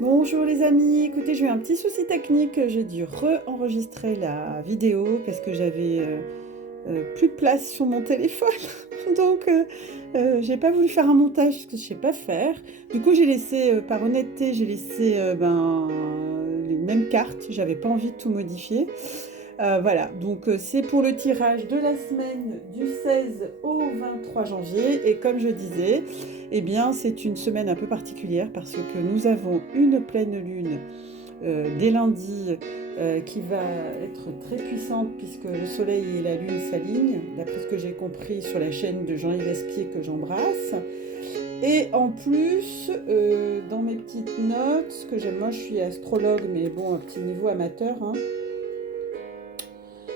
Bonjour les amis, écoutez, j'ai eu un petit souci technique, j'ai dû re-enregistrer la vidéo parce que j'avais plus de place sur mon téléphone, donc j'ai pas voulu faire un montage parce que je sais pas faire. Du coup j'ai laissé, par honnêteté, j'ai laissé les mêmes cartes, j'avais pas envie de tout modifier. Voilà, donc c'est pour le tirage de la semaine du 16 au 23 janvier. Et comme je disais, eh bien, c'est une semaine un peu particulière parce que nous avons une pleine lune dès lundi qui va être très puissante puisque le soleil et la lune s'alignent, d'après ce que j'ai compris sur la chaîne de Jean-Yves Espier que j'embrasse. Et en plus, dans mes petites notes, ce que j'aime, moi je suis astrologue, mais bon, un petit niveau amateur, hein.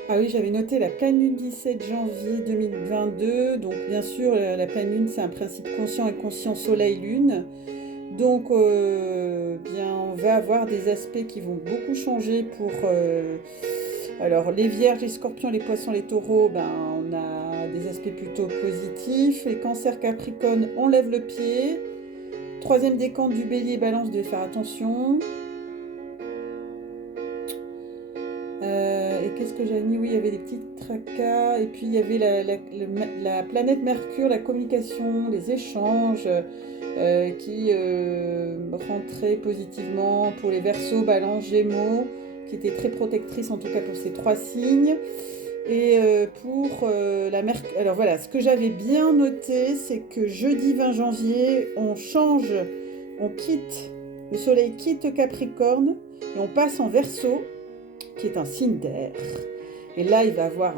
Ah oui, j'avais noté la pleine lune 17 janvier 2022. Donc, bien sûr, la pleine lune, c'est un principe conscient et conscient soleil-lune. Donc, bien, on va avoir des aspects qui vont beaucoup changer pour... alors, les vierges, les scorpions, les poissons, les taureaux, ben, on a des aspects plutôt positifs. Les cancers, capricornes, on lève le pied. Troisième décante du bélier, balance, devez faire attention. Et qu'est-ce que j'ai mis? Oui, il y avait des petits tracas. Et puis, il y avait la planète Mercure, la communication, les échanges qui rentraient positivement pour les Verseaux, Balance, Gémeaux, qui étaient très protectrices, en tout cas pour ces trois signes. Et pour la Mercure... Alors voilà, ce que j'avais bien noté, c'est que jeudi 20 janvier, on change, on quitte, le soleil quitte Capricorne et on passe en Verseau, qui est un signe d'air. Et là, il va avoir,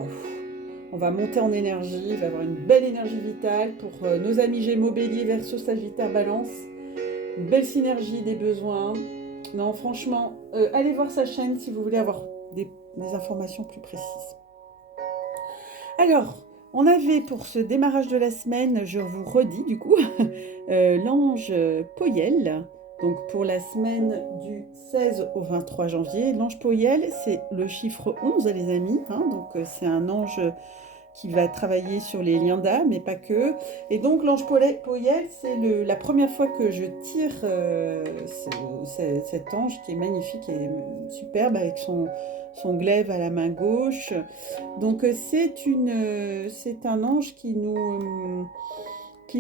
on va monter en énergie, il va avoir une belle énergie vitale pour nos amis Gémeaux, Bélier, Verseau, Sagittaire, Balance. Une belle synergie des besoins. Non, franchement, allez voir sa chaîne si vous voulez avoir des informations plus précises. Alors, on avait pour ce démarrage de la semaine, je vous redis du coup, l'ange Poyel. Donc pour la semaine du 16 au 23 janvier, l'ange Poyel, c'est le chiffre 11 les amis. Hein, donc c'est un ange qui va travailler sur les liens d'âme, mais pas que. Et donc l'ange Poyel, c'est la première fois que je tire cet ange qui est magnifique et superbe avec son glaive à la main gauche. Donc c'est un ange qui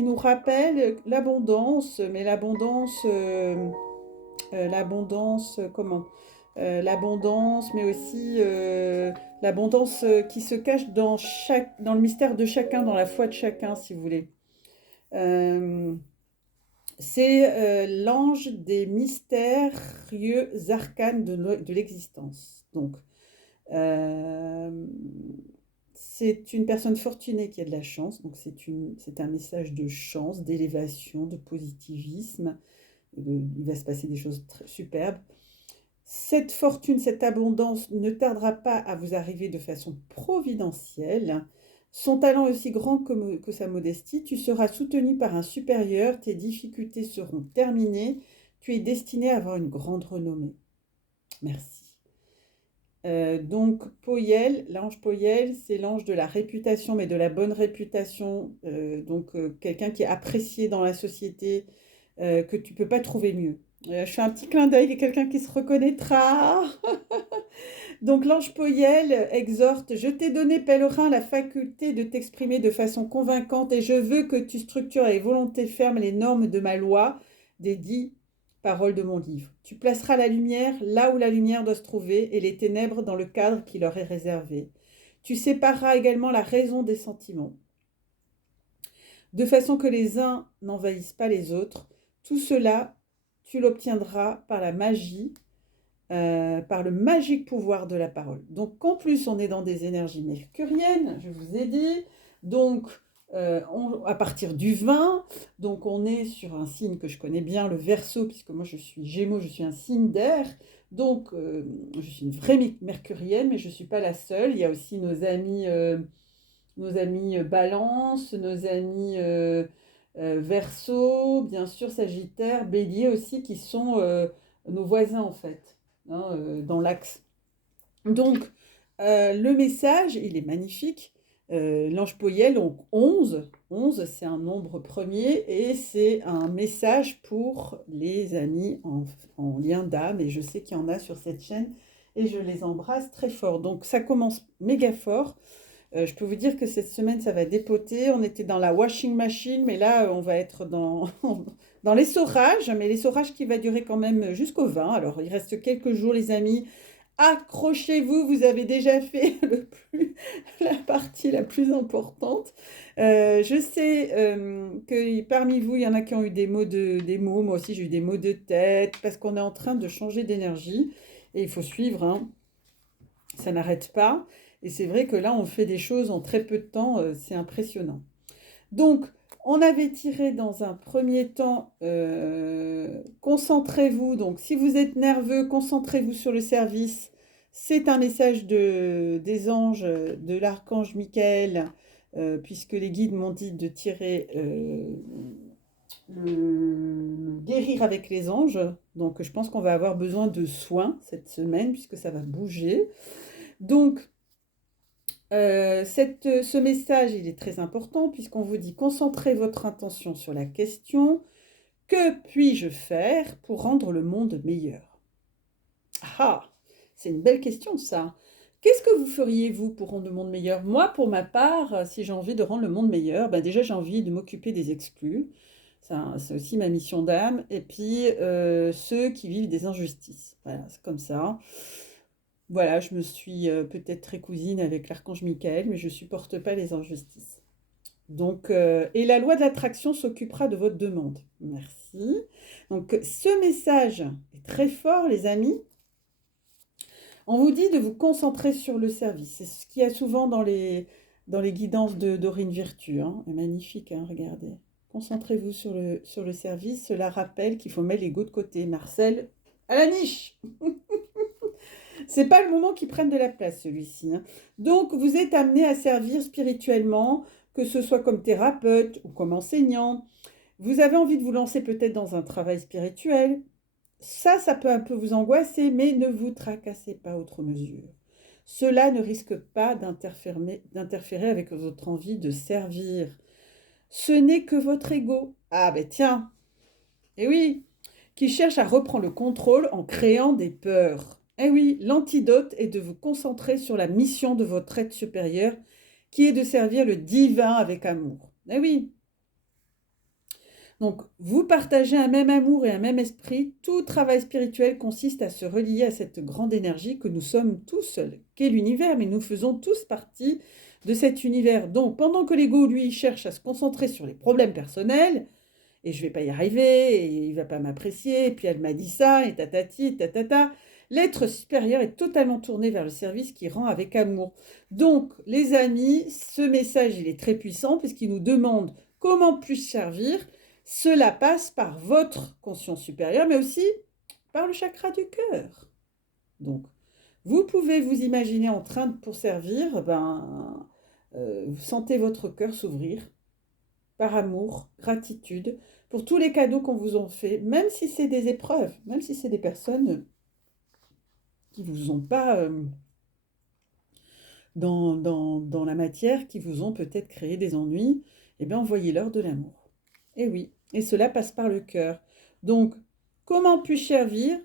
nous rappelle l'abondance, mais l'abondance, comment l'abondance, mais aussi l'abondance qui se cache dans le mystère de chacun, dans la foi de chacun, si vous voulez. C'est l'ange des mystérieux arcanes de l'existence. Donc, c'est une personne fortunée qui a de la chance, donc c'est un message de chance, d'élévation, de positivisme. Il va se passer des choses très superbes. Cette fortune, cette abondance ne tardera pas à vous arriver de façon providentielle. Son talent est aussi grand que sa modestie. Tu seras soutenu par un supérieur, tes difficultés seront terminées. Tu es destiné à avoir une grande renommée. Merci. Donc Poyel, l'ange Poyel, c'est l'ange de la réputation, mais de la bonne réputation. Quelqu'un qui est apprécié dans la société, que tu ne peux pas trouver mieux. Je fais un petit clin d'œil, il y a quelqu'un qui se reconnaîtra. Donc l'ange Poyel exhorte, je t'ai donné, pèlerin, la faculté de t'exprimer de façon convaincante et je veux que tu structures avec volonté ferme les normes de ma loi, des 10 paroles de mon livre. Tu placeras la lumière là où la lumière doit se trouver et les ténèbres dans le cadre qui leur est réservé. Tu sépareras également la raison des sentiments, de façon que les uns n'envahissent pas les autres. Tout cela, tu l'obtiendras par la magie, par le magique pouvoir de la parole. Donc en plus, on est dans des énergies mercuriennes, je vous ai dit. Donc à partir du 20, donc on est sur un signe que je connais bien, le Verseau, puisque moi je suis Gémeaux, je suis un signe d'air. Donc je suis une vraie mercurienne, mais je ne suis pas la seule. Il y a aussi nos amis Balance, nos amis Verseau, bien sûr Sagittaire, Bélier aussi, qui sont nos voisins en fait, hein, dans l'axe. Donc, le message, il est magnifique. L'ange Poyel, donc 11. 11, c'est un nombre premier et c'est un message pour les amis en lien d'âme. Et je sais qu'il y en a sur cette chaîne et je les embrasse très fort. Donc ça commence méga fort. Je peux vous dire que cette semaine, ça va dépoter. On était dans la washing machine, mais là, on va être dans, dans l'essorage. Mais l'essorage qui va durer quand même jusqu'au 20. Alors, il reste quelques jours, les amis. Accrochez-vous, vous avez déjà fait la partie la plus importante. Je sais que parmi vous, il y en a qui ont eu des mots. Moi aussi, j'ai eu des maux de tête parce qu'on est en train de changer d'énergie. Et il faut suivre, hein. Ça n'arrête pas. Et c'est vrai que là, on fait des choses en très peu de temps. C'est impressionnant. Donc, on avait tiré dans un premier temps, concentrez-vous. Donc, si vous êtes nerveux, concentrez-vous sur le service. C'est un message des anges, de l'archange Michael, puisque les guides m'ont dit de tirer le guérir avec les anges. Donc, je pense qu'on va avoir besoin de soins cette semaine, puisque ça va bouger. Donc, ce message, il est très important puisqu'on vous dit concentrez votre intention sur la question que puis-je faire pour rendre le monde meilleur? Ah, c'est une belle question ça. Qu'est-ce que vous feriez vous pour rendre le monde meilleur? Moi, pour ma part, si j'ai envie de rendre le monde meilleur, ben déjà j'ai envie de m'occuper des exclus. C'est aussi ma mission d'âme. Et puis ceux qui vivent des injustices. Voilà, c'est comme ça. Voilà, je me suis peut-être très cousine avec l'archange Michael, mais je ne supporte pas les injustices. Donc, et la loi de l'attraction s'occupera de votre demande. Merci. Donc, ce message est très fort, les amis. On vous dit de vous concentrer sur le service. C'est ce qu'il y a souvent dans les guidances de Dorine Virtue. Hein. Magnifique, hein, regardez. Concentrez-vous sur le service. Cela rappelle qu'il faut mettre l'ego de côté. Marcel, à la niche. C'est pas le moment qu'ils prennent de la place, celui-ci. Hein. Donc, vous êtes amené à servir spirituellement, que ce soit comme thérapeute ou comme enseignant. Vous avez envie de vous lancer peut-être dans un travail spirituel. Ça peut un peu vous angoisser, mais ne vous tracassez pas outre mesure. Cela ne risque pas d'interférer avec votre envie de servir. Ce n'est que votre ego. Ah ben tiens, eh oui, qui cherche à reprendre le contrôle en créant des peurs. Eh oui, l'antidote est de vous concentrer sur la mission de votre être supérieur, qui est de servir le divin avec amour. Eh oui. Donc, vous partagez un même amour et un même esprit. Tout travail spirituel consiste à se relier à cette grande énergie que nous sommes tous, qu'est l'univers, mais nous faisons tous partie de cet univers. Donc, pendant que l'ego, lui, cherche à se concentrer sur les problèmes personnels, et je vais pas y arriver, et il va pas m'apprécier, et puis elle m'a dit ça, et tatati, tatata. L'être supérieur est totalement tourné vers le service qui rend avec amour. Donc, les amis, ce message, il est très puissant, puisqu'il nous demande comment puis-je servir. Cela passe par votre conscience supérieure, mais aussi par le chakra du cœur. Donc, vous pouvez vous imaginer en train de, pour servir, vous sentez votre cœur s'ouvrir par amour, gratitude, pour tous les cadeaux qu'on vous a fait, même si c'est des épreuves, même si c'est des personnes qui ne vous ont pas dans la matière, qui vous ont peut-être créé des ennuis, eh bien envoyez-leur de l'amour. Et oui, et cela passe par le cœur. Donc, comment puis-je servir?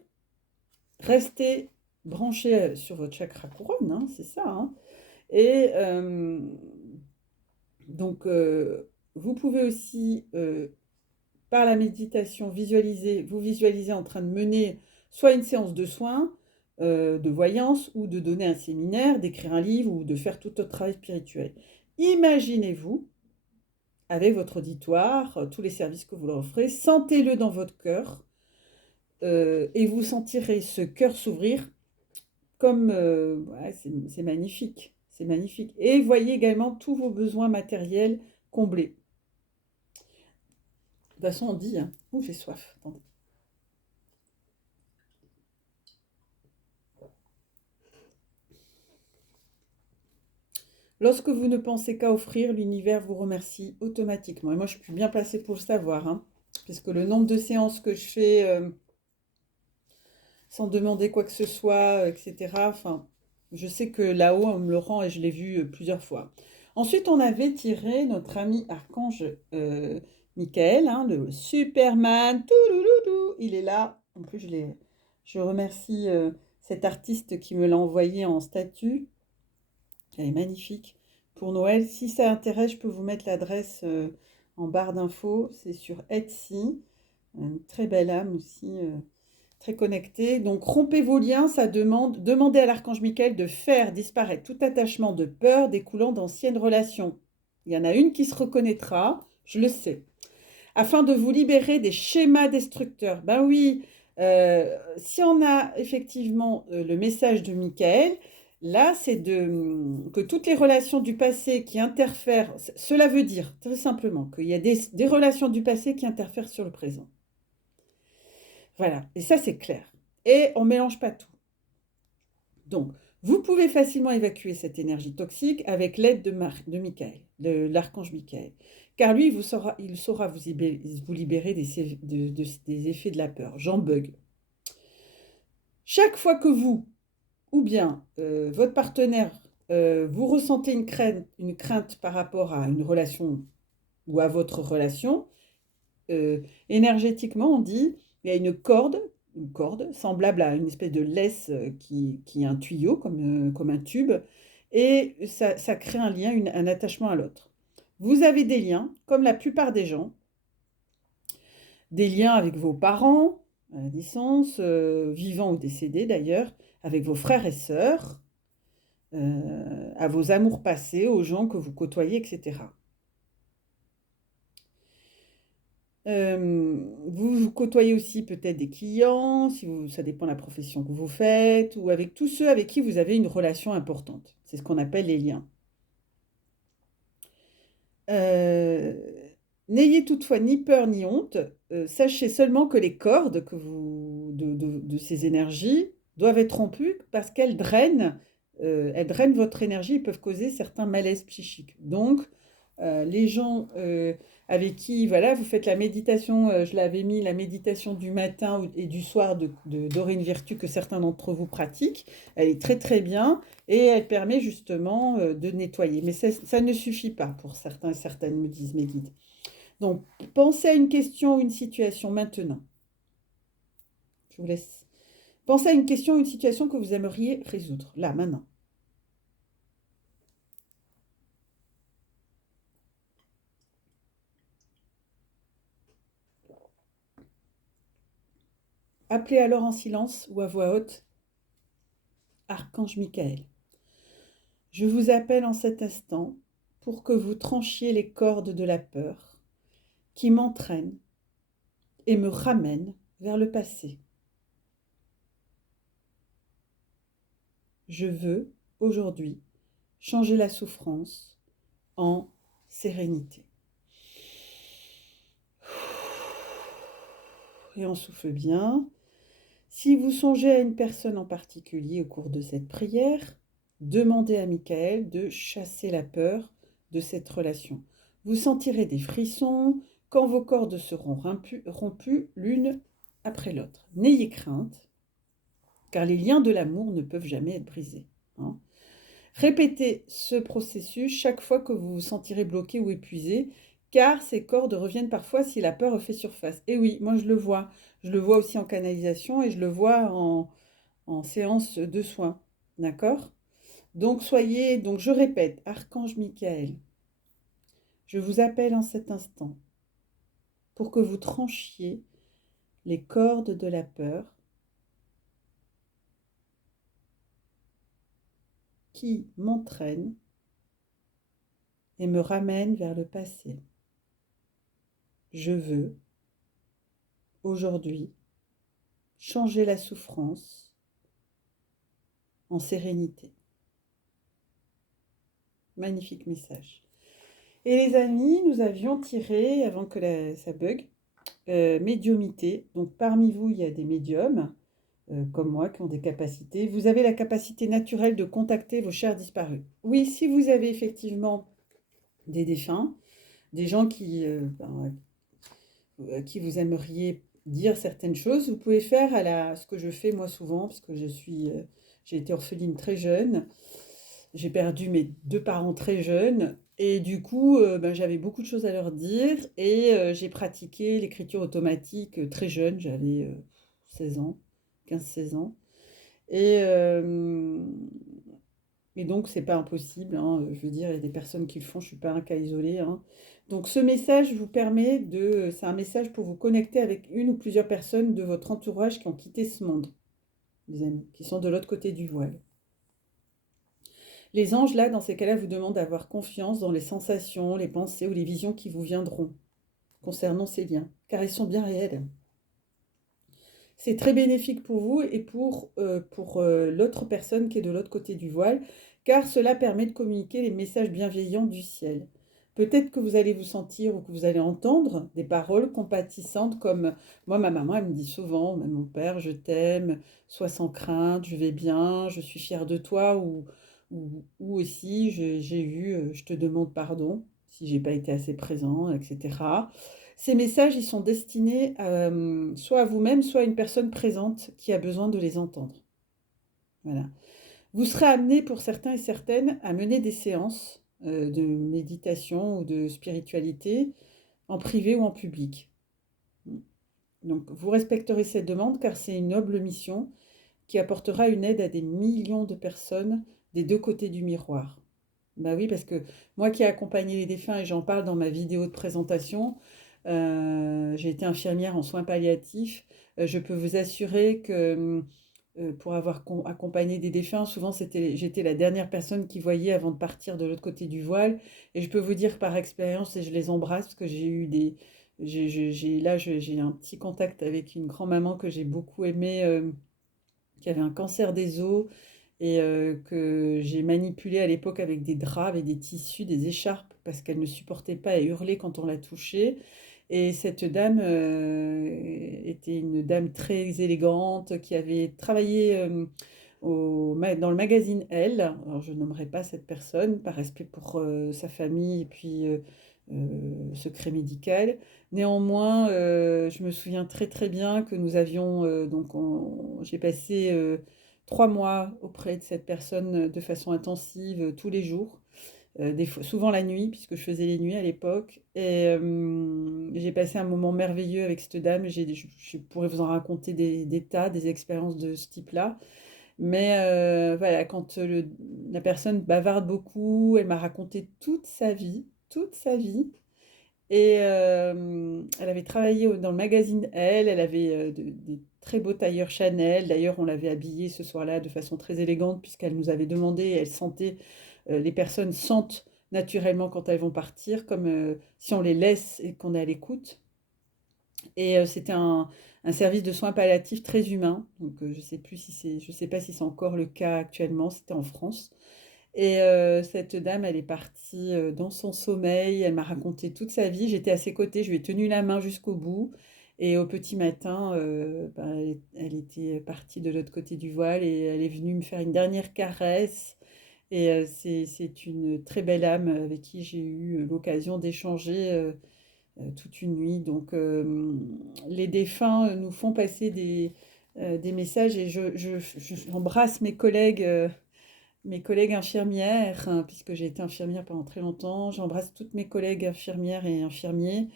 Restez branché sur votre chakra couronne, hein, c'est ça. Hein. Et donc, vous pouvez aussi par la méditation, vous visualisez en train de mener soit une séance de soins, de voyance, ou de donner un séminaire, d'écrire un livre, ou de faire tout autre travail spirituel. Imaginez-vous, avec votre auditoire, tous les services que vous leur offrez, sentez-le dans votre cœur, et vous sentirez ce cœur s'ouvrir comme... ouais, c'est magnifique, c'est magnifique. Et voyez également tous vos besoins matériels comblés. De toute façon, on dit, hein, ouh, j'ai soif, attendez. Lorsque vous ne pensez qu'à offrir, l'univers vous remercie automatiquement. Et moi, je suis bien placée pour le savoir, hein, puisque le nombre de séances que je fais sans demander quoi que ce soit, etc., enfin, je sais que là-haut, on me le rend et je l'ai vu plusieurs fois. Ensuite, on avait tiré notre ami archange Michael, hein, le Superman. Toulouloulou, il est là. En plus, je remercie cet artiste qui me l'a envoyé en statue. Elle est magnifique. Pour Noël, si ça intéresse, je peux vous mettre l'adresse en barre d'infos. C'est sur Etsy. Une très belle âme aussi, très connectée. Donc, rompez vos liens, ça demandez à l'archange Michael de faire disparaître tout attachement de peur découlant d'anciennes relations. Il y en a une qui se reconnaîtra, je le sais. Afin de vous libérer des schémas destructeurs. Ben oui, si on a effectivement le message de Michael, là, c'est que toutes les relations du passé qui interfèrent, cela veut dire très simplement qu'il y a des relations du passé qui interfèrent sur le présent. Voilà, et ça c'est clair. Et on ne mélange pas tout. Donc, vous pouvez facilement évacuer cette énergie toxique avec l'aide de Michael, de l'archange Michael. Car lui, il saura vous libérer des effets de la peur. J'en bug. Chaque fois que vous, ou bien votre partenaire, vous ressentez une crainte par rapport à une relation ou à votre relation, énergétiquement, on dit, il y a une corde semblable à une espèce de laisse qui est un tuyau, comme un tube, et ça crée un lien, un attachement à l'autre. Vous avez des liens, comme la plupart des gens, des liens avec vos parents, à la naissance, vivants ou décédés d'ailleurs, avec vos frères et sœurs, à vos amours passés, aux gens que vous côtoyez, etc. Vous côtoyez aussi peut-être des clients, ça dépend de la profession que vous faites, ou avec tous ceux avec qui vous avez une relation importante. C'est ce qu'on appelle les liens. N'ayez toutefois ni peur ni honte. Sachez seulement que les cordes de ces énergies doivent être rompues parce qu'elles drainent votre énergie et peuvent causer certains malaises psychiques. Donc, les gens avec qui, voilà, vous faites la méditation, je l'avais mis, la méditation du matin et du soir de Dorine Virtue que certains d'entre vous pratiquent. Elle est très très bien et elle permet justement de nettoyer. Mais ça ne suffit pas pour certains et certaines, me disent mes guides. Donc, pensez à une question ou une situation maintenant. Je vous laisse. Pensez à une question ou une situation que vous aimeriez résoudre, là, maintenant. Appelez alors en silence ou à voix haute Archange Michael. Je vous appelle en cet instant pour que vous tranchiez les cordes de la peur qui m'entraînent et me ramènent vers le passé. Je veux, aujourd'hui, changer la souffrance en sérénité. Et on souffle bien. Si vous songez à une personne en particulier au cours de cette prière, demandez à Michael de chasser la peur de cette relation. Vous sentirez des frissons quand vos cordes seront rompues l'une après l'autre. N'ayez crainte, car les liens de l'amour ne peuvent jamais être brisés. Hein. Répétez ce processus chaque fois que vous vous sentirez bloqué ou épuisé, car ces cordes reviennent parfois si la peur fait surface. Et oui, moi je le vois. Je le vois aussi en canalisation et je le vois en séance de soins. D'accord? Donc je répète, Archange Michael, je vous appelle en cet instant pour que vous tranchiez les cordes de la peur qui m'entraînent et me ramènent vers le passé. Je veux, aujourd'hui, changer la souffrance en sérénité. Magnifique message. Et les amis, nous avions tiré, avant que ça bug, médiumité. Donc parmi vous, il y a des médiums, comme moi, qui ont des capacités. Vous avez la capacité naturelle de contacter vos chers disparus. Oui, si vous avez effectivement des défunts, des gens qui vous aimeriez dire certaines choses, vous pouvez faire ce que je fais moi souvent, parce que j'ai été orpheline très jeune, j'ai perdu mes 2 parents très jeunes, Et du coup, ben, j'avais beaucoup de choses à leur dire et j'ai pratiqué l'écriture automatique très jeune, j'avais 16 ans, 15-16 ans. Et, euh, et donc, c'est pas impossible, hein, je veux dire, il y a des personnes qui le font, je suis pas un cas isolé, hein. Donc, ce message vous permet de, c'est un message pour vous connecter avec une ou plusieurs personnes de votre entourage qui ont quitté ce monde, les amis, qui sont de l'autre côté du voile. Les anges, là, dans ces cas-là, vous demandent d'avoir confiance dans les sensations, les pensées ou les visions qui vous viendront concernant ces liens, car ils sont bien réels. C'est très bénéfique pour vous et pour l'autre personne qui est de l'autre côté du voile, car cela permet de communiquer les messages bienveillants du ciel. Peut-être que vous allez vous sentir ou que vous allez entendre des paroles compatissantes comme moi, ma maman, elle me dit souvent, même mon père, je t'aime, sois sans crainte, je vais bien, je suis fière de toi, ou aussi j'ai eu, je te demande pardon si j'ai pas été assez présent, etc. Ces messages, ils sont destinés soit à vous-même, soit à une personne présente qui a besoin de les entendre. Voilà. Vous serez amené pour certains et certaines à mener des séances de méditation ou de spiritualité en privé ou en public. Donc vous respecterez cette demande car c'est une noble mission qui apportera une aide à des millions de personnes des deux côtés du miroir. Bah oui, parce que moi qui ai accompagné les défunts et j'en parle dans ma vidéo de présentation, j'ai été infirmière en soins palliatifs. Je peux vous assurer que pour avoir accompagné des défunts, souvent j'étais la dernière personne qu'ils voyaient avant de partir de l'autre côté du voile. Et je peux vous dire par expérience, et je les embrasse parce que j'ai eu des... j'ai un petit contact avec une grand-maman que j'ai beaucoup aimée, qui avait un cancer des os et que j'ai manipulé à l'époque avec des draps, avec des tissus, des écharpes, parce qu'elle ne supportait pas et hurler quand on la touchait. Et cette dame était une dame très élégante qui avait travaillé dans le magazine Elle. Alors je nommerai pas cette personne par respect pour sa famille et puis secret médical. Néanmoins, je me souviens très très bien que nous avions j'ai passé 3 mois auprès de cette personne de façon intensive tous les jours, souvent la nuit, puisque je faisais les nuits à l'époque. Et j'ai passé un moment merveilleux avec cette dame. Je pourrais vous en raconter des tas, des expériences de ce type-là. Mais voilà, quand la personne bavarde beaucoup, elle m'a raconté toute sa vie, toute sa vie. Et elle avait travaillé dans le magazine Elle avait des très beaux tailleurs Chanel. D'ailleurs, on l'avait habillée ce soir-là de façon très élégante puisqu'elle nous avait demandé, et elle sentait, les personnes sentent naturellement quand elles vont partir, comme si on les laisse et qu'on est à l'écoute. Et c'était un service de soins palliatifs très humain. Donc je sais pas si c'est encore le cas actuellement, c'était en France. Et cette dame, elle est partie dans son sommeil, elle m'a raconté toute sa vie. J'étais à ses côtés, je lui ai tenu la main jusqu'au bout. Et au petit matin, ben, elle était partie de l'autre côté du voile et elle est venue me faire une dernière caresse. Et c'est une très belle âme avec qui j'ai eu l'occasion d'échanger toute une nuit. Donc les défunts nous font passer des messages et j'embrasse mes collègues infirmières, hein, puisque j'ai été infirmière pendant très longtemps. J'embrasse toutes mes collègues infirmières et infirmiers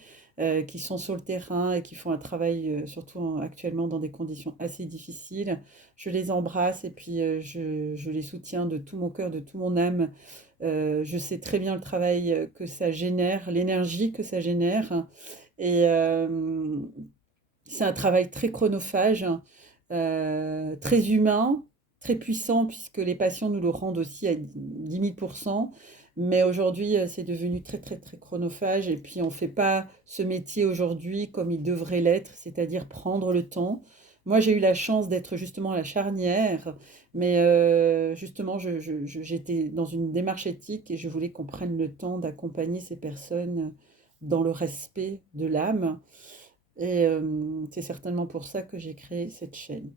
qui sont sur le terrain et qui font un travail, actuellement, dans des conditions assez difficiles. Je les embrasse et puis je les soutiens de tout mon cœur, de tout mon âme. Je sais très bien le travail que ça génère, l'énergie que ça génère. Et c'est un travail très chronophage, très humain, très puissant, puisque les patients nous le rendent aussi à 10 000%. Mais aujourd'hui, c'est devenu très, très, très chronophage. Et puis, on ne fait pas ce métier aujourd'hui comme il devrait l'être, c'est-à-dire prendre le temps. Moi, j'ai eu la chance d'être justement à la charnière, mais justement, j'étais dans une démarche éthique et je voulais qu'on prenne le temps d'accompagner ces personnes dans le respect de l'âme. Et c'est certainement pour ça que j'ai créé cette chaîne.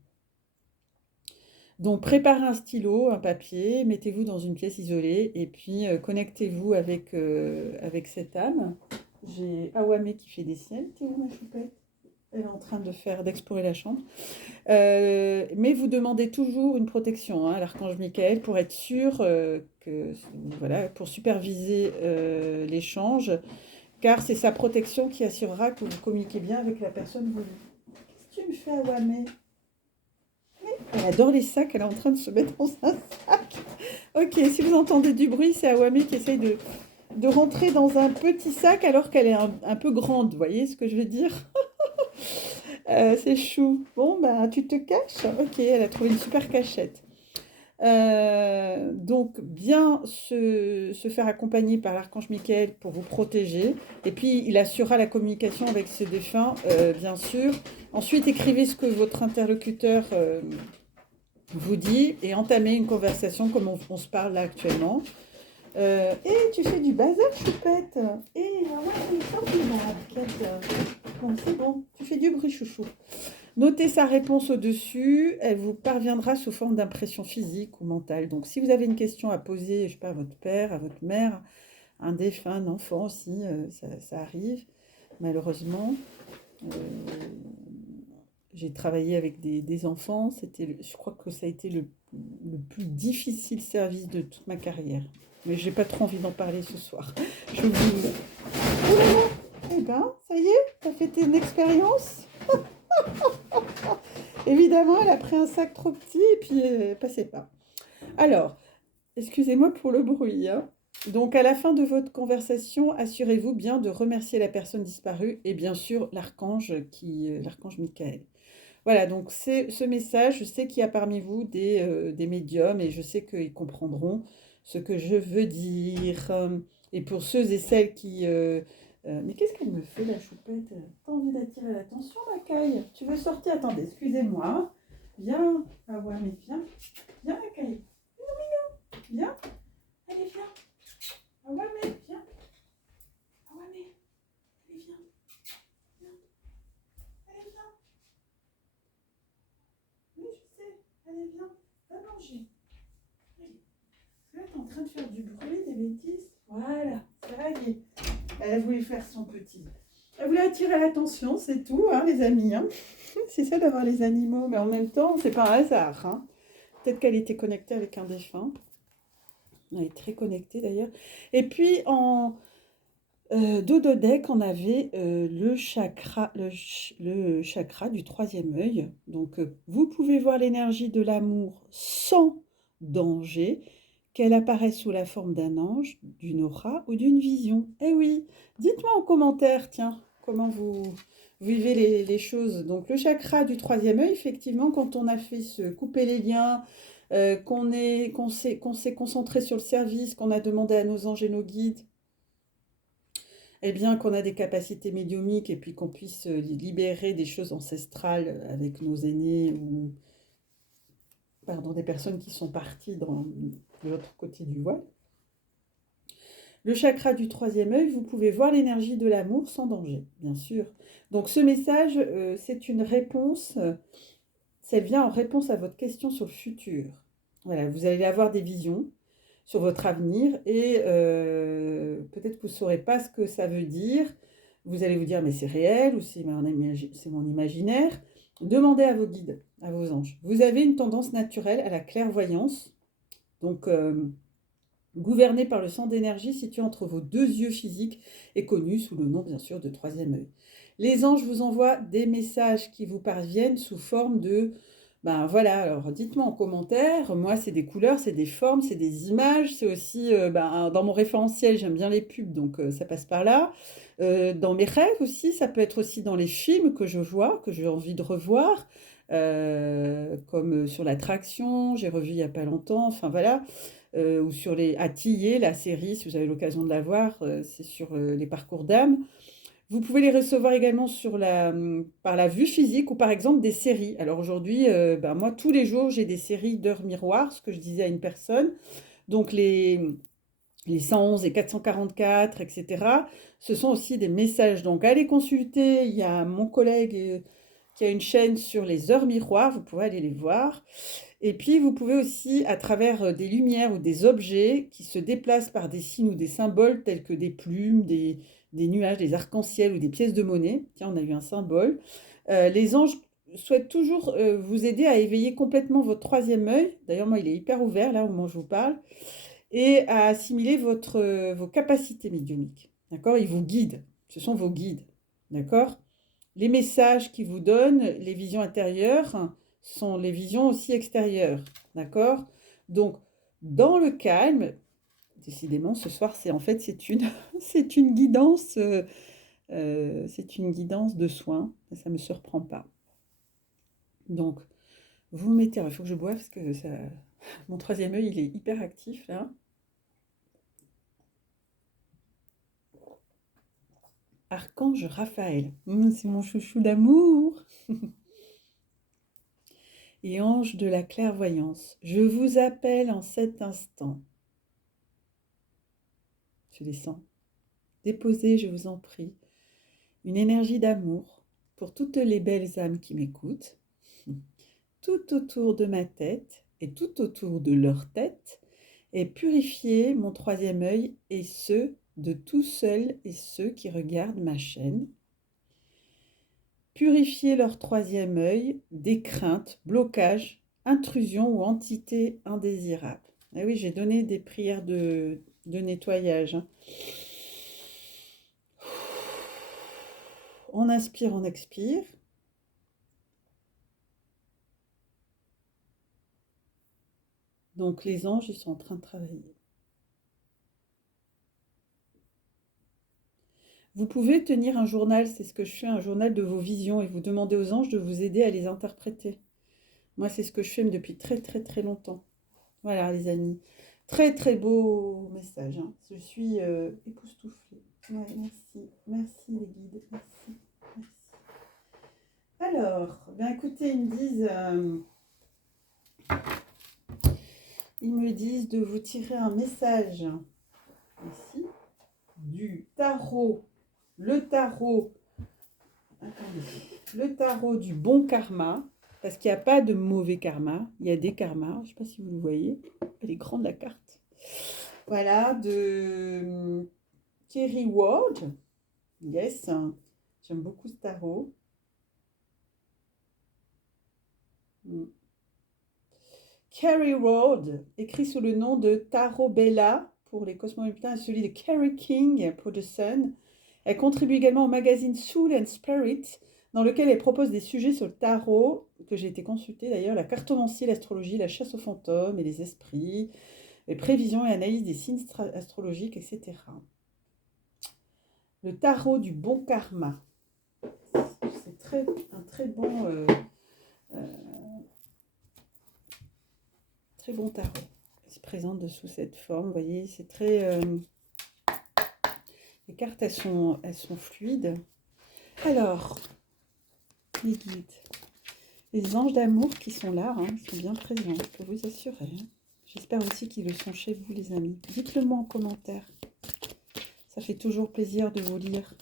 Donc préparez un stylo, un papier, mettez-vous dans une pièce isolée et puis connectez-vous avec cette âme. J'ai Awame qui fait des siennes. T'es où ma choupette? Elle est en train d'explorer la chambre. Mais vous demandez toujours une protection, hein, à l'archange Michael pour être sûr voilà, pour superviser l'échange, car c'est sa protection qui assurera que vous communiquez bien avec la personne voulue. Qu'est-ce que tu me fais, Awame? Elle adore les sacs, elle est en train de se mettre dans un sac. Ok, si vous entendez du bruit, c'est Awame qui essaye de rentrer dans un petit sac alors qu'elle est un peu grande, vous voyez ce que je veux dire? C'est chou. Bon, bah, tu te caches? Ok, elle a trouvé une super cachette. Donc, bien se faire accompagner par l'archange Michael pour vous protéger. Et puis, il assurera la communication avec ses défunts, bien sûr. Ensuite, écrivez ce que votre interlocuteur vous dit et entamez une conversation comme on se parle là actuellement. Et tu fais du bazar, choupette. Et ouais, sors du bon, c'est bon, tu fais du bruit, chouchou. Notez sa réponse au-dessus, elle vous parviendra sous forme d'impression physique ou mentale. Donc, si vous avez une question à poser, je sais pas, à votre père, à votre mère, un défunt, un enfant aussi, ça arrive, malheureusement. Euh, j'ai travaillé avec des enfants, je crois que ça a été le plus difficile service de toute ma carrière. Mais j'ai pas trop envie d'en parler ce soir. Je vous... Oh là là. Eh ben, ça y est, t'as fait une expérience. Évidemment, elle a pris un sac trop petit et puis elle passait pas. Alors, excusez-moi pour le bruit, hein. Donc, à la fin de votre conversation, assurez-vous bien de remercier la personne disparue et bien sûr l'archange Michael. Voilà, donc c'est ce message. Je sais qu'il y a parmi vous des médiums et je sais qu'ils comprendront ce que je veux dire. Et pour ceux et celles mais qu'est-ce qu'elle me fait, la choupette? T'as envie d'attirer l'attention, ma caille? Tu veux sortir? Attendez, excusez-moi. Viens. Ah ouais, mais viens. Viens, ma caille. Viens. Allez, viens. Ah ouais, mais viens. Ah ouais, mais. Allez, viens. Viens. Allez, viens. Oui, je sais. Allez, viens. Va manger. Allez. Là, t'es en train de faire du bruit, des bêtises. Voilà. Ça y est. Elle a voulu faire son petit. Elle voulait attirer l'attention, c'est tout, hein, les amis. Hein. C'est ça d'avoir les animaux, mais en même temps, c'est pas un hasard. Hein. Peut-être qu'elle était connectée avec un défunt. Elle est très connectée d'ailleurs. Et puis en Dododek, on avait le chakra du troisième œil. Donc, vous pouvez voir l'énergie de l'amour sans danger, qu'elle apparaisse sous la forme d'un ange, d'une aura ou d'une vision. Eh oui, dites-moi en commentaire, tiens, comment vous vivez les choses. Donc, le chakra du troisième œil, effectivement, quand on a fait se couper les liens, qu'on s'est concentré sur le service, qu'on a demandé à nos anges et nos guides, eh bien, qu'on a des capacités médiumniques et puis qu'on puisse libérer des choses ancestrales avec nos aînés ou pardon, des personnes qui sont parties de l'autre côté du voile. Le chakra du troisième œil, vous pouvez voir l'énergie de l'amour sans danger, bien sûr. Donc ce message, c'est une réponse, ça vient en réponse à votre question sur le futur. Voilà, vous allez avoir des visions sur votre avenir et peut-être que vous ne saurez pas ce que ça veut dire. Vous allez vous dire, mais c'est réel ou c'est mon imaginaire. Demandez à vos guides, à vos anges. Vous avez une tendance naturelle à la clairvoyance, donc gouverné par le centre d'énergie situé entre vos deux yeux physiques et connu sous le nom, bien sûr, de troisième œil. Les anges vous envoient des messages qui vous parviennent sous forme de... Ben voilà, alors dites-moi en commentaire, moi c'est des couleurs, c'est des formes, c'est des images, c'est aussi, dans mon référentiel, j'aime bien les pubs, donc ça passe par là. Dans mes rêves aussi, ça peut être aussi dans les films que je vois, que j'ai envie de revoir, comme sur l'attraction, j'ai revu il n'y a pas longtemps, enfin voilà. Ou sur les Atillés, la série, si vous avez l'occasion de la voir, c'est sur les parcours d'âme. Vous pouvez les recevoir également par la vue physique ou par exemple des séries. Alors aujourd'hui, moi, tous les jours, j'ai des séries d'heures miroirs, ce que je disais à une personne. Donc les 111 et 444, etc. Ce sont aussi des messages. Donc allez consulter, il y a mon collègue qui a une chaîne sur les heures miroirs, vous pouvez aller les voir. Et puis, vous pouvez aussi, à travers des lumières ou des objets qui se déplacent par des signes ou des symboles tels que des plumes, des nuages, des arcs-en-ciel ou des pièces de monnaie. Tiens, on a eu un symbole. Les anges souhaitent toujours vous aider à éveiller complètement votre troisième œil. D'ailleurs, moi, il est hyper ouvert là au moment où je vous parle. Et à assimiler vos capacités médiumniques. D'accord? Ils vous guident. Ce sont vos guides. D'accord? Les messages qu'ils vous donnent, les visions intérieures, sont les visions aussi extérieures. D'accord? Donc, dans le calme, décidément, ce soir, c'est une guidance, c'est une guidance de soins. Ça ne me surprend pas. Donc, vous mettez, il faut que je boive parce que ça, mon troisième œil, il est hyper actif là. Archange Raphaël, c'est mon chouchou d'amour. Et ange de la clairvoyance, je vous appelle en cet instant. Je descends. Déposez, je vous en prie, une énergie d'amour pour toutes les belles âmes qui m'écoutent, tout autour de ma tête et tout autour de leur tête, et purifier mon troisième œil et ceux de tous ceux et ceux qui regardent ma chaîne. Purifier leur troisième œil des craintes, blocages, intrusions ou entités indésirables. Ah oui, j'ai donné des prières de nettoyage. On inspire, on expire. Donc les anges, ils sont en train de travailler. Vous pouvez tenir un journal, c'est ce que je fais, un journal de vos visions, et vous demandez aux anges de vous aider à les interpréter. Moi, c'est ce que je fais depuis très très très longtemps. Voilà les amis. Très très beau message. Hein. Je suis époustouflée. Ouais, merci. Merci les guides. Merci. Merci. Alors, bien écoutez, ils me disent de vous tirer un message ici du tarot. Le tarot. Attendez. Le tarot du bon karma. Parce qu'il n'y a pas de mauvais karma. Il y a des karmas. Je ne sais pas si vous le voyez. Elle est grande la carte. Voilà, de Kerry Ward. Yes. J'aime beaucoup ce tarot. Kerry Ward, écrit sous le nom de Tarot Bella pour les cosmopolitains et celui de Kerry King pour The Sun. Elle contribue également au magazine Soul and Spirit, dans lequel elle propose des sujets sur le tarot, que j'ai été consultée d'ailleurs, la cartomancie, l'astrologie, la chasse aux fantômes et les esprits, les prévisions et analyses des signes astrologiques, etc. Le tarot du bon karma. C'est un très bon... très bon tarot. Il se présente sous cette forme, vous voyez, c'est très... les cartes, elles sont fluides. Alors, les guides, les anges d'amour qui sont là, hein, ils sont bien présents, je peux vous assurer. Hein. J'espère aussi qu'ils le sont chez vous, les amis. Dites-le moi en commentaire. Ça fait toujours plaisir de vous lire.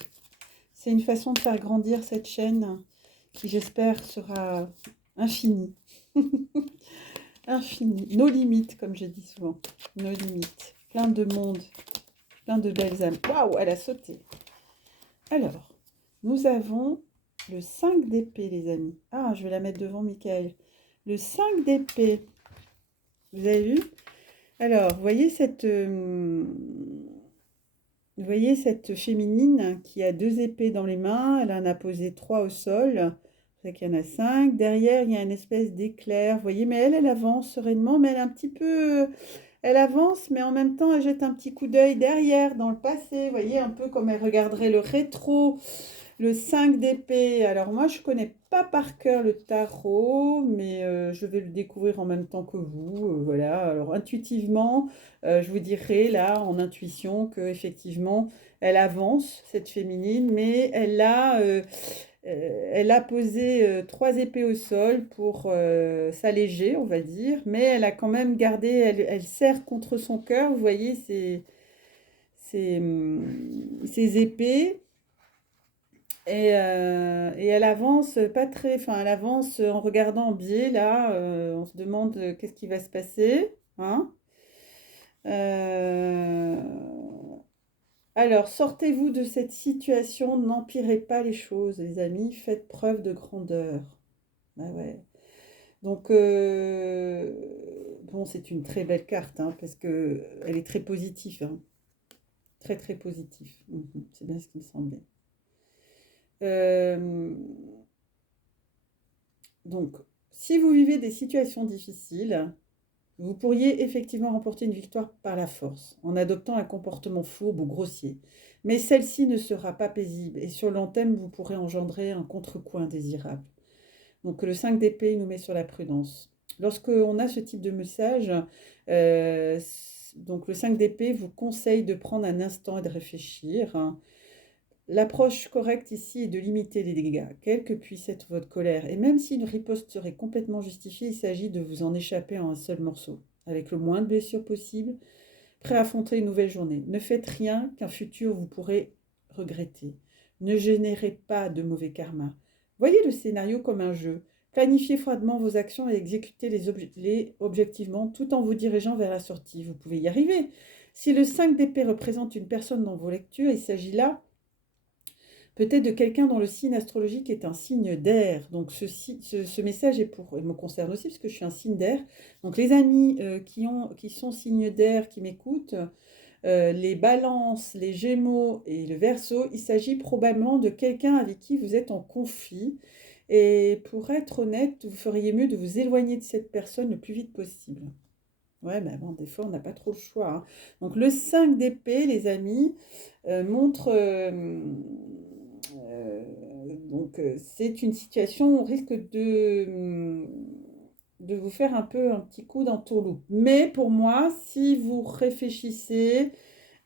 C'est une façon de faire grandir cette chaîne qui, j'espère, sera infinie. Infinie. Nos limites, comme je dis souvent. Nos limites. Plein de monde. Plein de belles âmes. Waouh, elle a sauté. Alors, nous avons le 5 d'épée, les amis. Ah, je vais la mettre devant Michael. Le 5 d'épée. Vous avez vu? Alors, vous voyez cette féminine qui a 2 épées dans les mains. Elle en a posé 3 au sol. C'est qu'il y en a 5. Derrière, il y a une espèce d'éclair. Vous voyez, mais elle avance sereinement, mais elle est un petit peu... Elle avance, mais en même temps, elle jette un petit coup d'œil derrière, dans le passé. Vous voyez, un peu comme elle regarderait le rétro. Le 5 d'épée. Alors moi, je ne connais pas par cœur le tarot, mais je vais le découvrir en même temps que vous. Voilà. Alors intuitivement, je vous dirai là, en intuition, que effectivement, elle avance, cette féminine, mais elle a posé 3 épées au sol pour s'alléger, on va dire, mais elle a quand même gardé, elle serre contre son cœur, vous voyez, ces épées. Et elle avance pas très, enfin elle avance en regardant en biais là, on se demande qu'est-ce qui va se passer, hein. Euh, Alors, sortez-vous de cette situation, n'empirez pas les choses, les amis, faites preuve de grandeur. Ah ouais. Donc, bon, c'est une très belle carte, hein, parce que elle est très positive, hein, très très positive. Mhm, c'est bien ce qui me semblait. Euh, donc, si vous vivez des situations difficiles, vous pourriez effectivement remporter une victoire par la force, en adoptant un comportement fourbe ou grossier. Mais celle-ci ne sera pas paisible, et sur le long terme, vous pourrez engendrer un contrecoup indésirable. Donc le 5 d'épée nous met sur la prudence. Lorsqu'on a ce type de message, euh, donc le 5 d'épée vous conseille de prendre un instant et de réfléchir, hein. L'approche correcte ici est de limiter les dégâts, quelle que puisse être votre colère. Et même si une riposte serait complètement justifiée, il s'agit de vous en échapper en un seul morceau, avec le moins de blessures possible, prêt à affronter une nouvelle journée. Ne faites rien qu'un futur vous pourrez regretter. Ne générez pas de mauvais karma. Voyez le scénario comme un jeu. Planifiez froidement vos actions et exécutez-les objectivement tout en vous dirigeant vers la sortie. Vous pouvez y arriver. Si le 5 d'épée représente une personne dans vos lectures, il s'agit là peut-être de quelqu'un dont le signe astrologique est un signe d'air. Donc ce message est pour, il me concerne aussi parce que je suis un signe d'air. Donc les amis qui sont signes d'air, qui m'écoutent, les balances, les gémeaux et le verseau, il s'agit probablement de quelqu'un avec qui vous êtes en conflit. Et pour être honnête, vous feriez mieux de vous éloigner de cette personne le plus vite possible. Ouais, mais bon, des fois, on n'a pas trop le choix, hein. Donc, le 5 d'épée, les amis, montre. Donc, c'est une situation où on risque de vous faire un peu un petit coup d'entourloupe. Mais pour moi, si vous réfléchissez,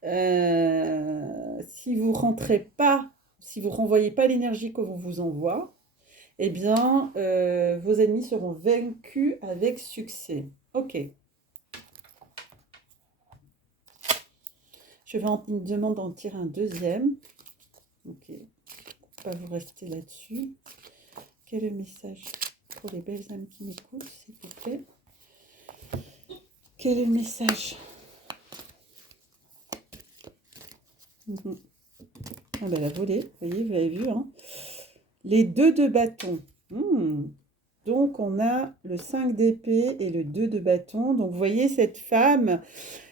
si vous rentrez pas, si vous renvoyez pas l'énergie qu'on vous envoie, eh bien, vos ennemis seront vaincus avec succès. Ok. Il me demande d'en tirer un deuxième. Ok. Pas vous rester là-dessus. Quel est le message pour les belles âmes qui m'écoutent, s'il vous plaît? Quel est le message? Ah ben la volée, vous voyez, vous avez vu, hein. Les 2 de bâton. Donc on a le 5 d'épée et le 2 de bâton. Donc vous voyez cette femme,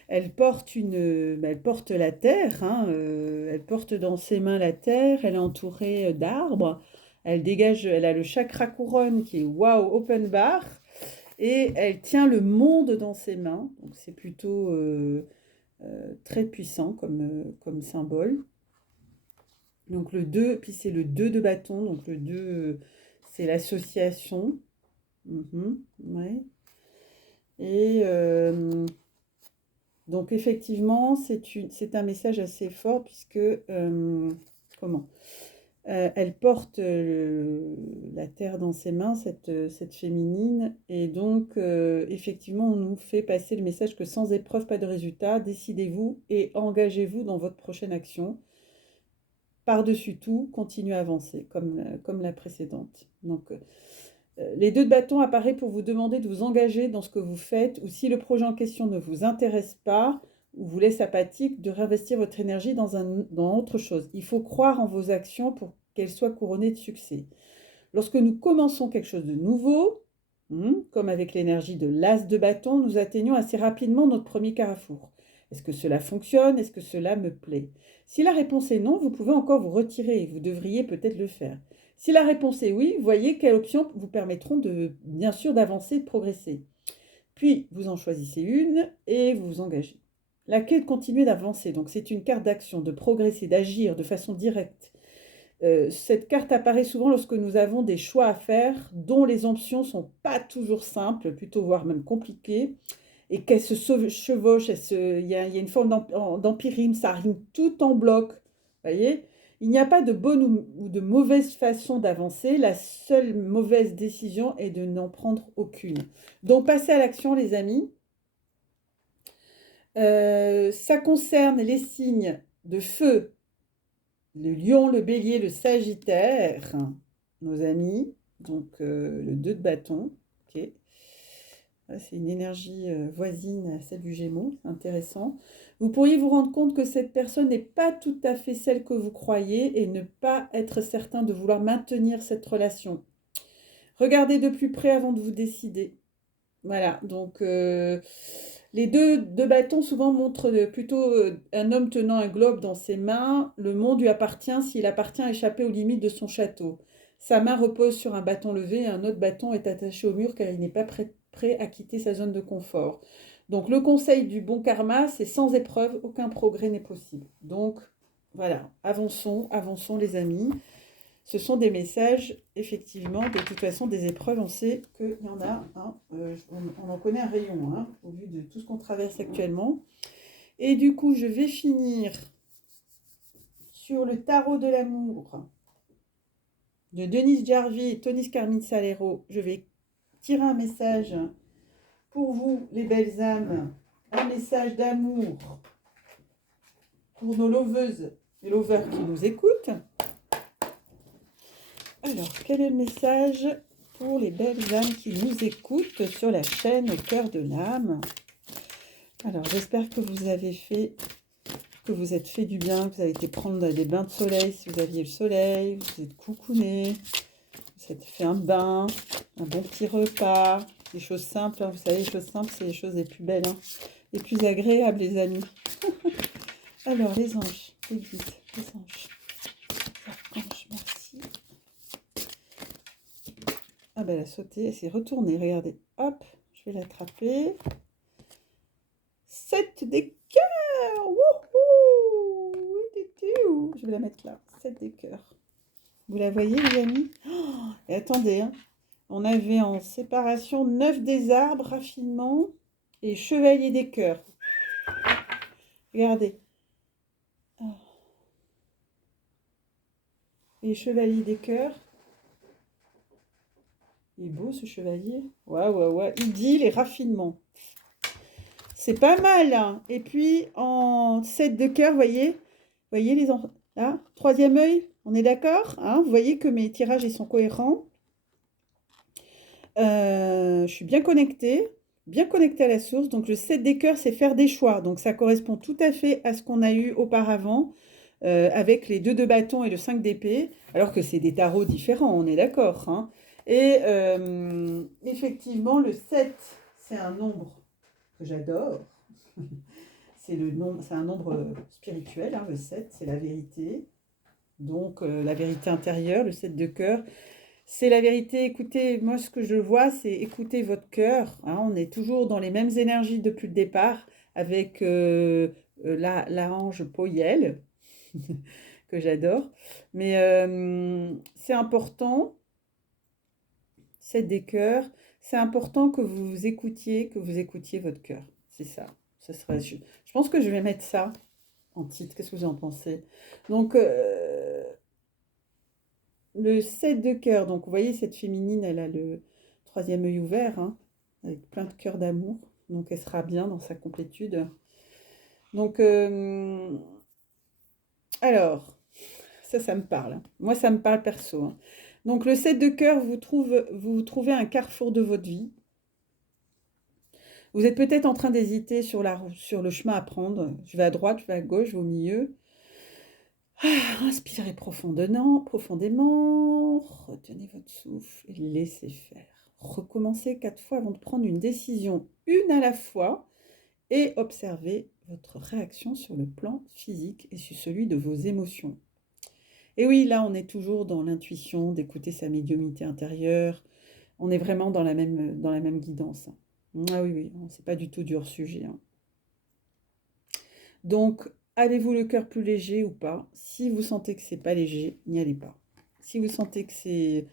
elle porte elle porte la terre, hein, elle porte dans ses mains la terre, elle est entourée d'arbres, elle dégage, elle a le chakra couronne qui est waouh, open bar, et elle tient le monde dans ses mains. Donc c'est plutôt très puissant comme symbole. Donc le 2, puis c'est le 2 de bâton, donc le 2, c'est l'association. Ouais. Et donc effectivement, c'est un message assez fort puisque, comment? Elle porte la terre dans ses mains, cette féminine, et donc effectivement, on nous fait passer le message que sans épreuve, pas de résultat. Décidez-vous et engagez-vous dans votre prochaine action. Par-dessus tout, continuez à avancer, comme la précédente. Donc, les 2 de bâton apparaît pour vous demander de vous engager dans ce que vous faites, ou si le projet en question ne vous intéresse pas, ou vous laisse apathique, de réinvestir votre énergie dans autre chose. Il faut croire en vos actions pour qu'elles soient couronnées de succès. Lorsque nous commençons quelque chose de nouveau, comme avec l'énergie de l'as de bâton, nous atteignons assez rapidement notre premier carrefour. Est-ce que cela fonctionne? Est-ce que cela me plaît? Si la réponse est non, vous pouvez encore vous retirer et vous devriez peut-être le faire. Si la réponse est oui, voyez quelles options vous permettront bien sûr d'avancer, de progresser. Puis, vous en choisissez une et vous vous engagez. La quête de continuer d'avancer, donc c'est une carte d'action, de progresser, d'agir de façon directe. Cette carte apparaît souvent lorsque nous avons des choix à faire dont les options ne sont pas toujours simples, plutôt voire même compliquées, et qu'elles se chevauchent, il y a une forme d'empirisme, ça rime tout en bloc. Voyez, il n'y a pas de bonne ou de mauvaise façon d'avancer, la seule mauvaise décision est de n'en prendre aucune. Donc passez à l'action les amis. Ça concerne les signes de feu, le lion, le bélier, le sagittaire, nos amis, donc le 2 de bâton, ok. Là, c'est une énergie voisine à celle du Gémeaux, c'est intéressant. Vous pourriez vous rendre compte que cette personne n'est pas tout à fait celle que vous croyez et ne pas être certain de vouloir maintenir cette relation. Regardez de plus près avant de vous décider. Voilà, donc les deux bâtons souvent montrent plutôt un homme tenant un globe dans ses mains. Le monde lui appartient s'il appartient à échapper aux limites de son château. Sa main repose sur un bâton levé et un autre bâton est attaché au mur car il n'est pas prêt à quitter sa zone de confort. Donc le conseil du bon karma, c'est sans épreuve, aucun progrès n'est possible. Donc voilà, avançons, avançons les amis. Ce sont des messages, effectivement, de toute façon, des épreuves, on sait qu'il y en a, hein, on en connaît un rayon, hein, au vu de tout ce qu'on traverse actuellement. Et du coup, je vais finir sur le tarot de l'amour de Denise Jarvie et Tonis Carmine Salero. Je vais tirer un message pour vous, les belles âmes, un message d'amour pour nos loveuses et lovers qui nous écoutent. Alors, quel est le message pour les belles âmes qui nous écoutent sur la chaîne Au cœur de l'âme? Alors, j'espère que vous vous êtes fait du bien, que vous avez été prendre des bains de soleil si vous aviez le soleil, vous êtes coucouné, vous êtes fait un bain, un bon petit repas, des choses simples, hein. Vous savez, les choses simples, c'est les choses les plus belles, hein, les plus agréables, les amis. Alors, les anges, les guides, les anges, les archanges, merci. Ah ben elle a sauté, elle s'est retournée, regardez. Hop, je vais l'attraper. 7 des cœurs. Wouhou. Je vais la mettre là. 7 des cœurs. Vous la voyez les amis? Oh, et attendez, hein. On avait en séparation 9 des arbres, raffinement, et chevalier des cœurs. Regardez. Oh. Et chevalier des cœurs. Il est beau ce chevalier. Ouais. Il dit les raffinements. C'est pas mal, hein. Et puis en 7 de cœur, voyez les enfants. Là, troisième œil, on est d'accord, hein? Vous voyez que mes tirages ils sont cohérents. Je suis bien connectée à la source. Donc le 7 des cœurs, c'est faire des choix. Donc ça correspond tout à fait à ce qu'on a eu auparavant avec les 2 de bâton et le 5 d'épée, alors que c'est des tarots différents, on est d'accord, hein? Et effectivement, le 7, c'est un nombre que j'adore. C'est un nombre spirituel, hein, le 7, c'est la vérité. Donc la vérité intérieure, le 7 de cœur, c'est la vérité. Écoutez, moi ce que je vois, c'est écouter votre cœur, hein. On est toujours dans les mêmes énergies depuis le départ avec l'ange Poyel, que j'adore. Mais c'est important, 7 des cœurs, c'est important que vous écoutiez votre cœur. C'est ça. Je pense que je vais mettre ça en titre. Qu'est-ce que vous en pensez? Donc, le 7 de cœur. Donc, vous voyez, cette féminine, elle a le troisième œil ouvert, hein, avec plein de cœurs d'amour. Donc, elle sera bien dans sa complétude. Donc, alors, ça me parle, hein. Moi, ça me parle perso, hein. Donc, le 7 de cœur, vous trouvez un carrefour de votre vie. Vous êtes peut-être en train d'hésiter sur le chemin à prendre. Je vais à droite, je vais à gauche, je vais au milieu. Inspirez profondément, retenez votre souffle et laissez faire. Recommencez 4 fois avant de prendre une décision, une à la fois, et observez votre réaction sur le plan physique et sur celui de vos émotions. Et oui, là, on est toujours dans l'intuition, d'écouter sa médiumnité intérieure. On est vraiment dans la même guidance. Ah oui, c'est pas du tout du hors-sujet, hein. Donc, avez-vous le cœur plus léger ou pas? Si vous sentez que c'est pas léger, n'y allez pas. Si vous sentez que c'est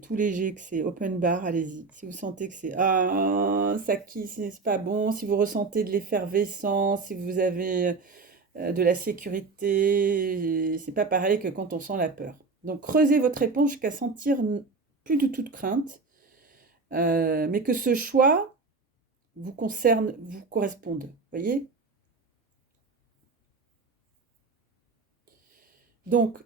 tout léger, que c'est open bar, allez-y. Si vous sentez que c'est ça qui c'est pas bon, si vous ressentez de l'effervescence, si vous avez de la sécurité, c'est pas pareil que quand on sent la peur. Donc creusez votre réponse jusqu'à sentir plus du tout de crainte, mais que ce choix vous concerne, vous corresponde. Voyez? Donc,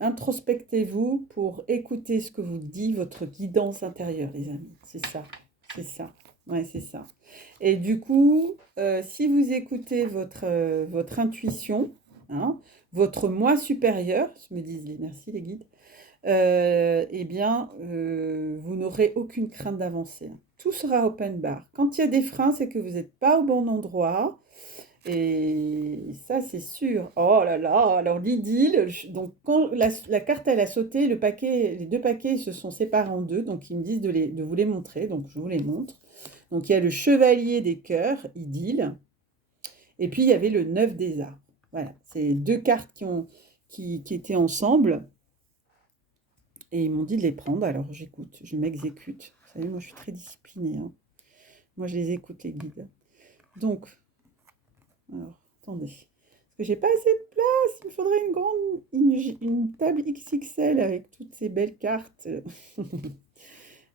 introspectez-vous pour écouter ce que vous dit votre guidance intérieure, les amis. C'est ça, c'est ça. Ouais, c'est ça. Et du coup, si vous écoutez votre intuition, hein, votre moi supérieur, me disent merci les guides, eh bien, vous n'aurez aucune crainte d'avancer. Tout sera open bar. Quand il y a des freins, c'est que vous n'êtes pas au bon endroit. Et ça, c'est sûr. Oh là là, alors l'idylle, donc quand la carte, elle a sauté, les deux paquets se sont séparés en deux, donc ils me disent de vous les montrer, donc je vous les montre. Donc il y a le chevalier des cœurs, idylle, et puis il y avait le 9 des arbres. Voilà, c'est deux cartes qui étaient ensemble. Et ils m'ont dit de les prendre, alors j'écoute, je m'exécute. Vous savez, moi je suis très disciplinée, hein. Moi je les écoute, les guides. Donc, alors, attendez. Parce que j'ai pas assez de place, il me faudrait une table XXL avec toutes ces belles cartes.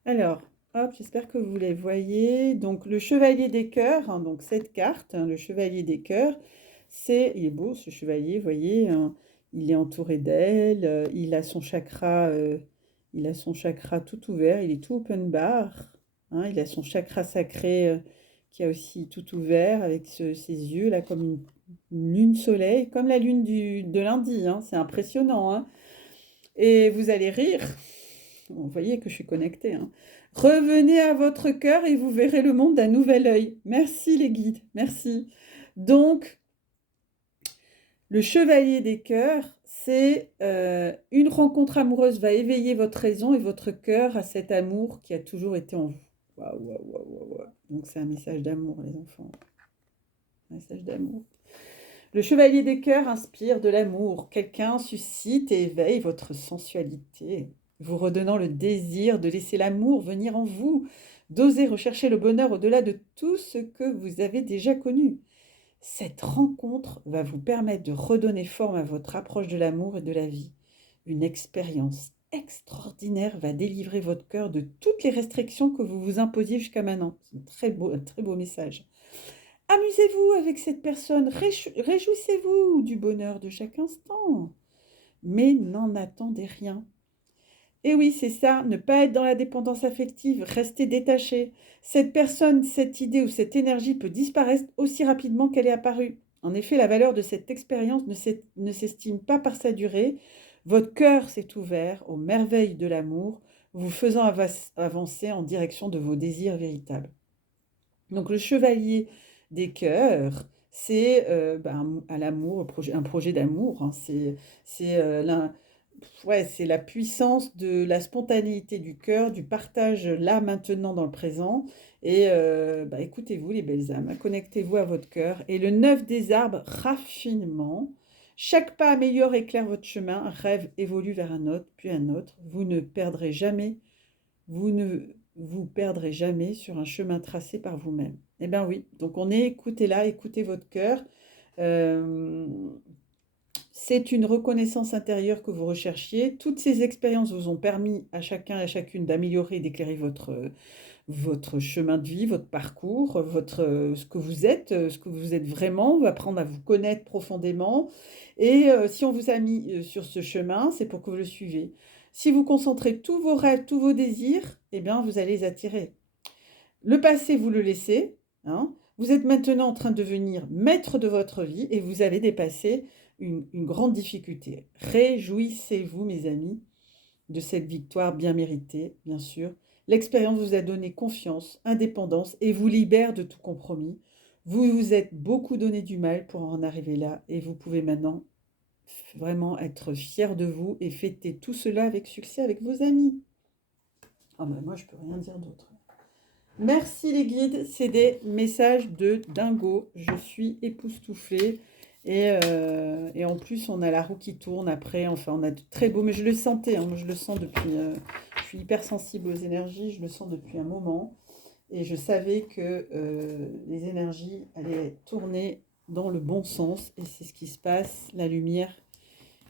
Alors, hop, j'espère que vous les voyez. Donc, le chevalier des cœurs, hein, donc cette carte, hein, le chevalier des cœurs, il est beau ce chevalier, vous voyez, hein, il est entouré d'ailes, il a son chakra tout ouvert, il est tout open bar, hein, il a son chakra sacré qui a aussi tout ouvert avec ses yeux là comme une lune soleil, comme la lune de lundi, hein, c'est impressionnant, hein. Et vous allez rire, vous voyez que je suis connectée, hein. Revenez à votre cœur et vous verrez le monde d'un nouvel œil. Merci les guides, merci. Donc, le chevalier des cœurs, c'est une rencontre amoureuse va éveiller votre raison et votre cœur à cet amour qui a toujours été en vous. Waouh, waouh, waouh, waouh. Donc c'est un message d'amour, les enfants. Un message d'amour. Le chevalier des cœurs inspire de l'amour. Quelqu'un suscite et éveille votre sensualité, vous redonnant le désir de laisser l'amour venir en vous, d'oser rechercher le bonheur au-delà de tout ce que vous avez déjà connu. Cette rencontre va vous permettre de redonner forme à votre approche de l'amour et de la vie. Une expérience extraordinaire va délivrer votre cœur de toutes les restrictions que vous vous imposiez jusqu'à maintenant. C'est un très beau message. Amusez-vous avec cette personne, réjouissez-vous du bonheur de chaque instant, mais n'en attendez rien. Et oui, c'est ça, ne pas être dans la dépendance affective, rester détaché. Cette personne, cette idée ou cette énergie peut disparaître aussi rapidement qu'elle est apparue. En effet, la valeur de cette expérience ne s'estime pas par sa durée. Votre cœur s'est ouvert aux merveilles de l'amour, vous faisant avancer en direction de vos désirs véritables. Donc le chevalier des cœurs, c'est à l'amour, un projet d'amour, hein. C'est la puissance de la spontanéité du cœur, du partage là, maintenant, dans le présent. Et écoutez-vous, les belles âmes, connectez-vous à votre cœur. Et le 9 des arbres, raffinement. Chaque pas améliore et éclaire votre chemin. Un rêve évolue vers un autre, puis un autre. Vous ne vous perdrez jamais sur un chemin tracé par vous-même. Eh bien oui, donc écoutez là, écoutez votre cœur. Euh, c'est une reconnaissance intérieure que vous recherchiez. Toutes ces expériences vous ont permis à chacun et à chacune d'améliorer et d'éclairer votre chemin de vie, votre parcours, ce que vous êtes vraiment, apprendre à vous connaître profondément. Et si on vous a mis sur ce chemin, c'est pour que vous le suivez. Si vous concentrez tous vos rêves, tous vos désirs, eh bien, vous allez les attirer. Le passé, vous le laissez, hein. Vous êtes maintenant en train de devenir maître de votre vie et vous avez dépassé une grande difficulté. Réjouissez-vous, mes amis, de cette victoire bien méritée, bien sûr. L'expérience vous a donné confiance, indépendance et vous libère de tout compromis. Vous vous êtes beaucoup donné du mal pour en arriver là et vous pouvez maintenant vraiment être fier de vous et fêter tout cela avec succès avec vos amis. Ah ben moi je peux rien dire d'autre. Merci les guides, c'est des messages de dingo. Je suis époustouflée. Et en plus, on a la roue qui tourne après. Enfin, on a de très beaux... Mais je le sentais, hein, moi je le sens depuis... je suis hypersensible aux énergies, je le sens depuis un moment. Et je savais que les énergies allaient tourner dans le bon sens. Et c'est ce qui se passe. La lumière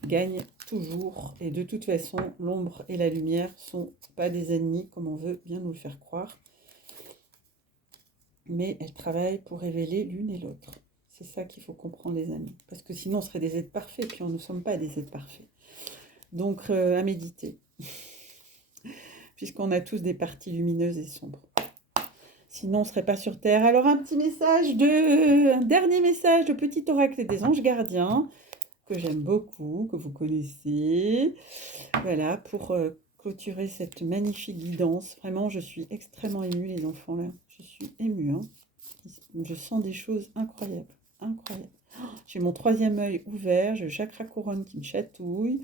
gagne toujours. Et de toute façon, l'ombre et la lumière ne sont pas des ennemis, comme on veut bien nous le faire croire. Mais elles travaillent pour révéler l'une et l'autre. C'est ça qu'il faut comprendre, les amis. Parce que sinon, on serait des êtres parfaits, puis on ne sommes pas des êtres parfaits. Donc, à méditer, puisqu'on a tous des parties lumineuses et sombres. Sinon, on ne serait pas sur Terre. Alors, un dernier message de petit oracle des anges gardiens, que j'aime beaucoup, que vous connaissez. Voilà, pour clôturer cette magnifique guidance. Vraiment, je suis extrêmement émue, les enfants, là. Je suis émue, hein. Je sens des choses incroyables, incroyables. J'ai mon troisième œil ouvert, j'ai le chakra couronne qui me chatouille.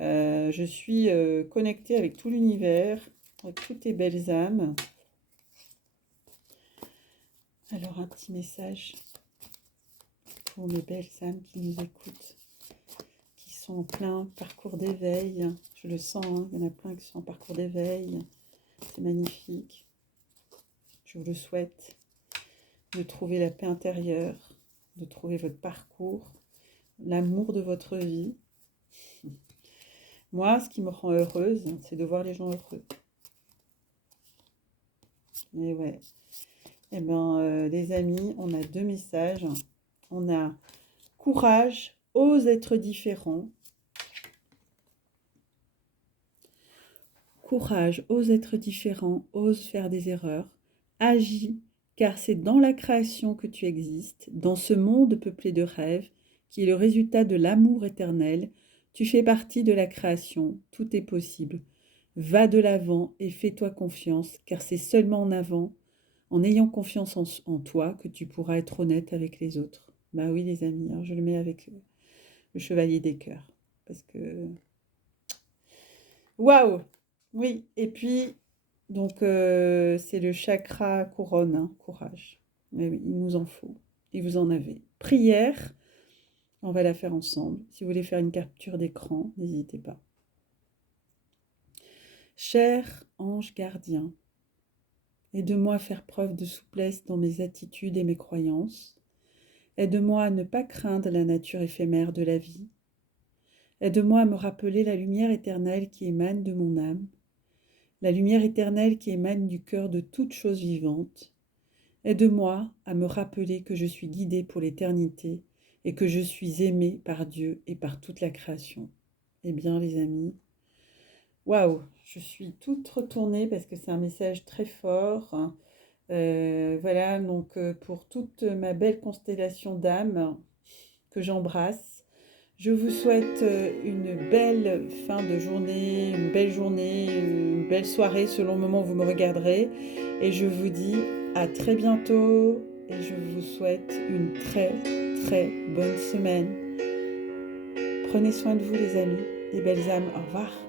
Je suis connectée avec tout l'univers, avec toutes tes belles âmes. Alors, un petit message pour mes belles âmes qui nous écoutent, qui sont en plein parcours d'éveil. Je le sens, hein, il y en a plein qui sont en parcours d'éveil. C'est magnifique. Je vous le souhaite, de trouver la paix intérieure, de trouver votre parcours, l'amour de votre vie. Moi, ce qui me rend heureuse, c'est de voir les gens heureux. Et ouais. Eh bien, les amis, on a 2 messages. On a courage, ose être différent. Courage, ose être différent, ose faire des erreurs. Agis, car c'est dans la création que tu existes, dans ce monde peuplé de rêves, qui est le résultat de l'amour éternel. Tu fais partie de la création, tout est possible. Va de l'avant et fais-toi confiance, car c'est seulement en avant, en ayant confiance en toi, que tu pourras être honnête avec les autres. Bah oui, les amis, hein, je le mets avec le chevalier des cœurs. Parce que... Waouh! Oui, et puis, donc, c'est le chakra couronne, hein, courage. Mais oui, il nous en faut. Et vous en avez. Prière, on va la faire ensemble. Si vous voulez faire une capture d'écran, n'hésitez pas. Cher ange gardien, aide-moi à faire preuve de souplesse dans mes attitudes et mes croyances. Aide-moi à ne pas craindre la nature éphémère de la vie. Aide-moi à me rappeler la lumière éternelle qui émane de mon âme, la lumière éternelle qui émane du cœur de toute chose vivante. Aide-moi à me rappeler que je suis guidée pour l'éternité et que je suis aimée par Dieu et par toute la création. Eh bien, les amis, waouh, je suis toute retournée parce que c'est un message très fort. Voilà, donc pour toute ma belle constellation d'âmes que j'embrasse, je vous souhaite une belle fin de journée, une belle soirée selon le moment où vous me regarderez. Et je vous dis à très bientôt et je vous souhaite une très très bonne semaine. Prenez soin de vous les amis, les belles âmes, au revoir.